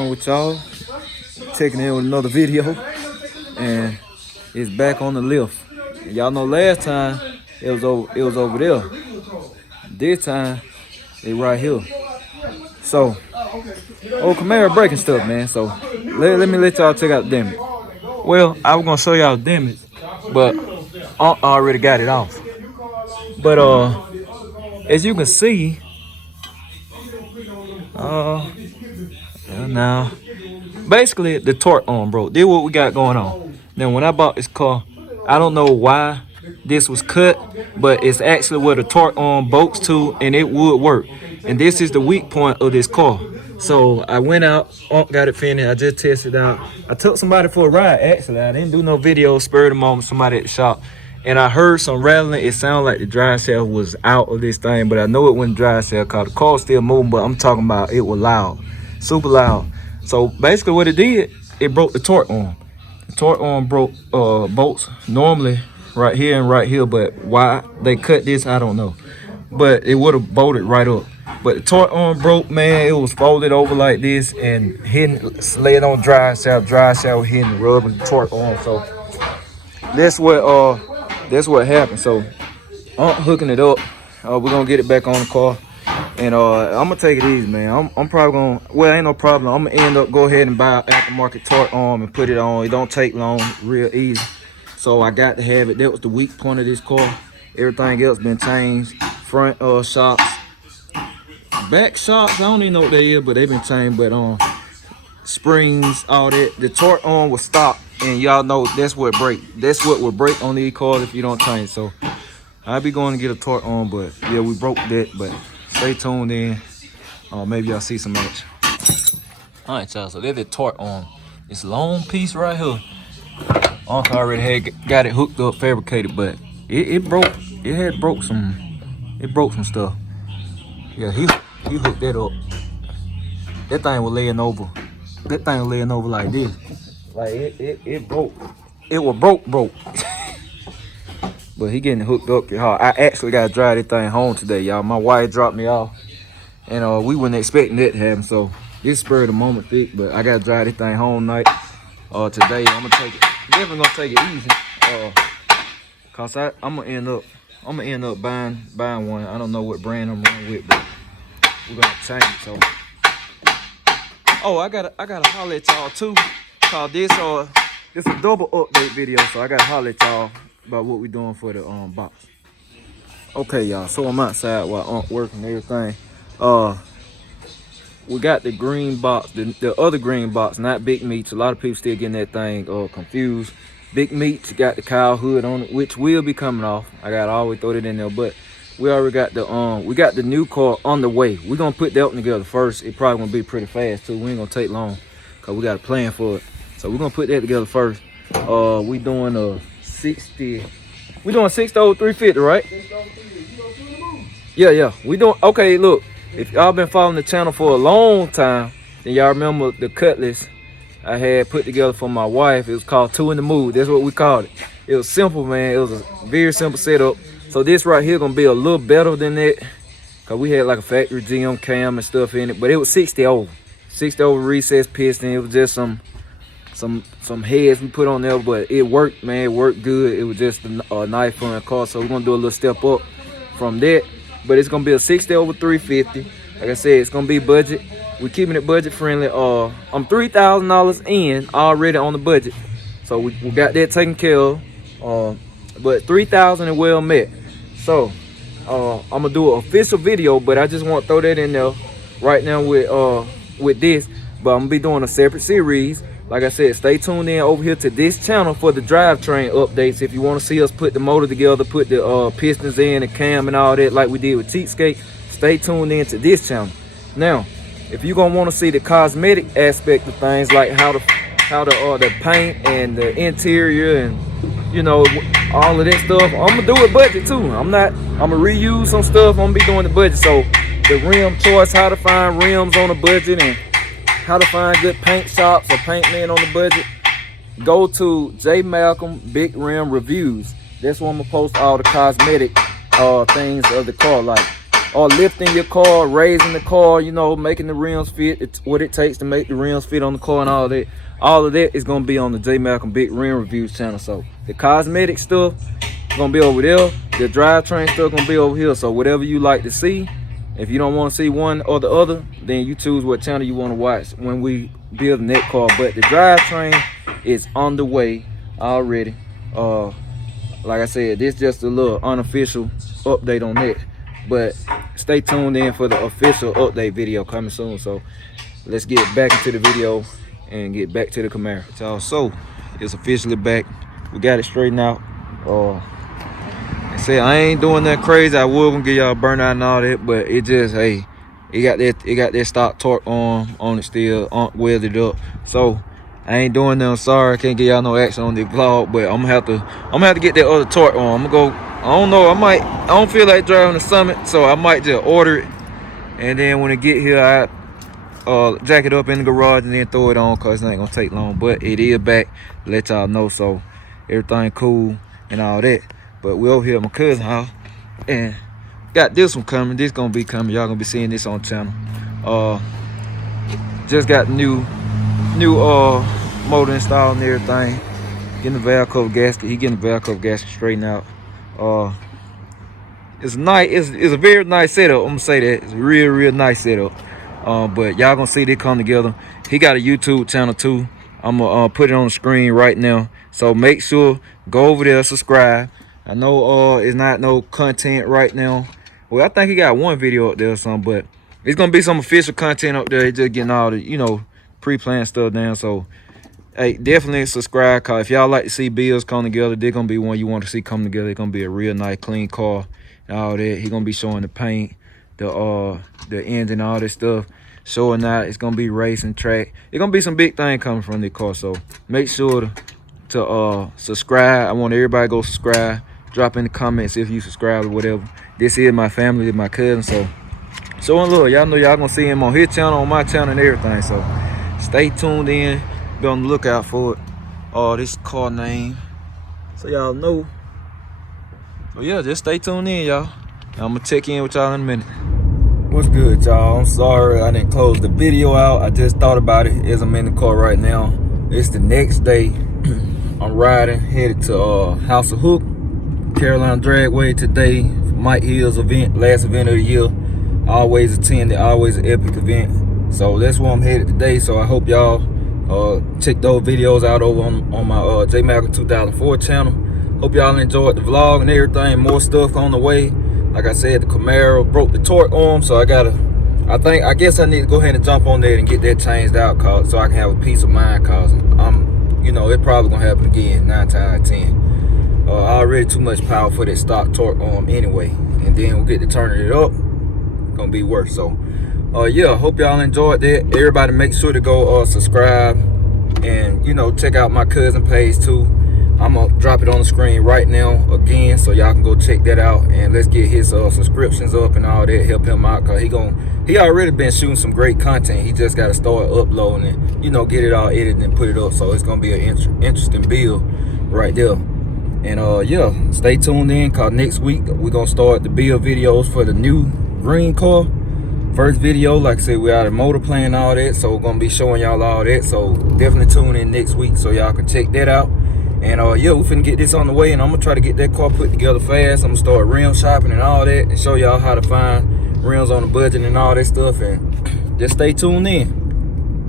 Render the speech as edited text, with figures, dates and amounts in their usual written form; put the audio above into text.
on with y'all? Taking in with another video, and it's back on the lift. Y'all know last time it was over there. This time it right here. So Camaro breaking stuff, man. So let me let y'all check out the damage. Well, I was gonna show y'all the damage, but I already got it off. But as you can see, now basically the torque arm broke. This is what we got going on. Now when I bought this car, I don't know why this was cut, but it's actually where the torque arm bolts to, and it would work. And this is the weak point of this car. So I went out, got it finished. I just tested it out. I took somebody for a ride. Actually, I didn't do no video. Spur of the moment, somebody at the shop, and I heard some rattling. It sounded like the drive shaft was out of this thing, but I know it wasn't drive shaft because the car still moving. But I'm talking about it was loud, super loud. So basically, what it did, it broke the torque arm. The torque arm broke bolts normally right here and right here, but why they cut this, I don't know. But it would have bolted right up. But the torque arm broke, man. It was folded over like this and hitting, laid on drive shaft. Drive shaft was hitting, rubbing the torque arm. So that's what happened. So I'm hooking it up. We're gonna get it back on the car, and I'm gonna take it easy, man. I'm probably gonna, well, ain't no problem. I'm gonna end up go ahead and buy an aftermarket torque arm and put it on. It don't take long, real easy. So I got to have it. That was the weak point of this car. Everything else been changed. Front shocks, back shocks, I don't even know what they is, but they've been changed. But springs, all that. The torque arm was stopped, and y'all know that's what break. That's what will break on these cars if you don't change. So I'll be going to get a torque arm, but yeah, we broke that. But stay tuned in. Maybe y'all see some action. All right, y'all. So there's the torque arm. This long piece right here. Uncle already had got it hooked up, fabricated, but it broke. It had broke some. It broke some stuff. Yeah, he hooked that up. That thing was laying over. That thing was laying over like this. Like it broke. It was broke. But he getting hooked up hard. I actually gotta drive this thing home today, y'all. My wife dropped me off, and we wasn't expecting that to happen. So this spur of the moment fix, but I gotta drive this thing home tonight. Today I'm gonna take it. Definitely gonna take it easy. Cause I'm gonna end up buying one. I don't know what brand I'm running with, but we're gonna change it. So, I gotta holler at y'all too. Cause this a double update video, so I gotta holler at y'all about what we doing for the box. Okay, y'all. So I'm outside while working and everything. We got the green box, the other green box, not Big Meats. A lot of people still getting that thing confused. Big Meats got the cow hood on it, which will be coming off. I gotta always throw it in there, but we already got the new car on the way. We're gonna put that one together first. It probably gonna be pretty fast too. We ain't gonna take long because we got a plan for it. So we're gonna put that together first. We doing a 60. We doing 60350, right? Yeah. We doing okay. Look, if y'all been following the channel for a long time, then y'all remember the Cutlass I had put together for my wife. It was called 2 in the Mood. That's what we called it. It was simple, man. It was a very simple setup. So this right here gonna be a little better than that, cause we had like a factory GM cam and stuff in it. But it was 60 over recessed piston. It was just some heads we put on there, but it worked, man. It worked good. It was just a nice fun car. So we're gonna do a little step up from that. But it's gonna be a 60 over 350. Like I said, it's gonna be budget. We're keeping it budget friendly. I'm $3,000 in already on the budget, so we got that taken care of. But $3,000 is well met. So I'm gonna do an official video, but I just want to throw that in there right now with this. But I'm gonna be doing a separate series. Like I said, stay tuned in over here to this channel for the drivetrain updates. If you want to see us put the motor together, put the pistons in, the cam and all that like we did with Cheapskate, stay tuned in to this channel. Now, if you're gonna want to see the cosmetic aspect of things, like how the paint and the interior and all of that stuff, I'm gonna do it budget too. I'm gonna reuse some stuff. I'm gonna be doing the budget. So the rim choice, how to find rims on a budget, and how to find good paint shops or paint men on the budget, go to J Malcolm Big Rim Reviews. That's where I'm gonna post all the cosmetic things of the car, like or lifting your car, raising the car, you know, making the rims fit. It's what it takes to make the rims fit on the car and all that. All of that is gonna be on the J Malcolm Big Rim Reviews channel. So the cosmetic stuff is gonna be over there. The drivetrain stuff gonna be over here. So whatever you like to see, if you don't want to see one or the other, then you choose what channel you want to watch when we build that car. But the drivetrain is on the way already. Like I said, this just a little unofficial update on that. But stay tuned in for the official update video coming soon. So let's get back into the video and get back to the Camaro. Y'all, so it's officially back. We got it straightened out. I said I ain't doing that crazy. I was gonna give y'all burnout and all that, but it just, hey, it got that stock torque on it still, welded up. So I ain't doing nothing. Sorry, I can't get y'all no action on the vlog, but I'm gonna have to get that other torque on. I'm gonna go. I don't know. I don't feel like driving the Summit, so I might just order it, and then when it get here, I jack it up in the garage and then throw it on, cause it ain't gonna take long. But it is back, to let y'all know. So everything cool and all that. But we over here at my cousin's house and got this one coming. This gonna be coming. Y'all gonna be seeing this on the channel. Just got new motor installed and everything. Getting the valve cover gasket. He getting the valve cover gasket straightened out. It's nice. It's a very nice setup. I'm gonna say that it's a real nice setup. But y'all gonna see this come together. He got a YouTube channel too. I'm gonna put it on the screen right now. So make sure go over there, subscribe. I know it's not no content right now. Well, I think he got one video up there or something, but it's gonna be some official content up there. He's just getting all the, you know, pre-planned stuff down. So hey, definitely subscribe, cause if y'all like to see builds come together, they're gonna be one you want to see come together. It's gonna be a real nice clean car and all that. He's gonna be showing the paint, the ends and all this stuff, showing that it's gonna be racing track. It's gonna be some big thing coming from the car. So make sure to subscribe. I want everybody to go subscribe. Drop in the comments if you subscribe or whatever. This is my family, this is my cousin. So showing love. Y'all know y'all gonna see him on his channel, on my channel and everything. So stay tuned in. Be on the lookout for it. This car name, so y'all know. So yeah, just stay tuned in, y'all. I'm gonna check in with y'all in a minute. What's good, y'all? I'm sorry I didn't close the video out. I just thought about it as I'm in the car right now. It's the next day. I'm riding, headed to House of Hook, Carolina Dragway today. Mike Hill's event, last event of the year. Always attended, always an epic event. So that's where I'm headed today. So I hope y'all check those videos out over on my J Malcolm 2004 channel. Hope y'all enjoyed the vlog and everything. More stuff on the way. Like I said, the Camaro broke the torque arm, so I guess I need to go ahead and jump on there and get that changed out, so I can have a peace of mind, cause you know, it probably gonna happen again 9 times out of 10. Already too much power for that stock torque arm anyway, and then we'll get to turning it up, gonna be worse. So yeah, hope y'all enjoyed that. Everybody make sure to go subscribe and, you know, check out my cousin page too. I'm gonna drop it on the screen right now again, so y'all can go check that out, and let's get his subscriptions up and all that. Help him out, cause he already been shooting some great content. He just got to start uploading and, you know, get it all edited and put it up. So it's gonna be an interesting build right there. And yeah, stay tuned in, cause next week we're gonna start the build videos for the new green car. First video, like I said, we out of motor plan and all that, so we're gonna be showing y'all all that. So definitely tune in next week so y'all can check that out. And yeah, we finna get this on the way, and I'm gonna try to get that car put together fast. I'm gonna start rim shopping and all that, and show y'all how to find rims on the budget and all that stuff. And just stay tuned in.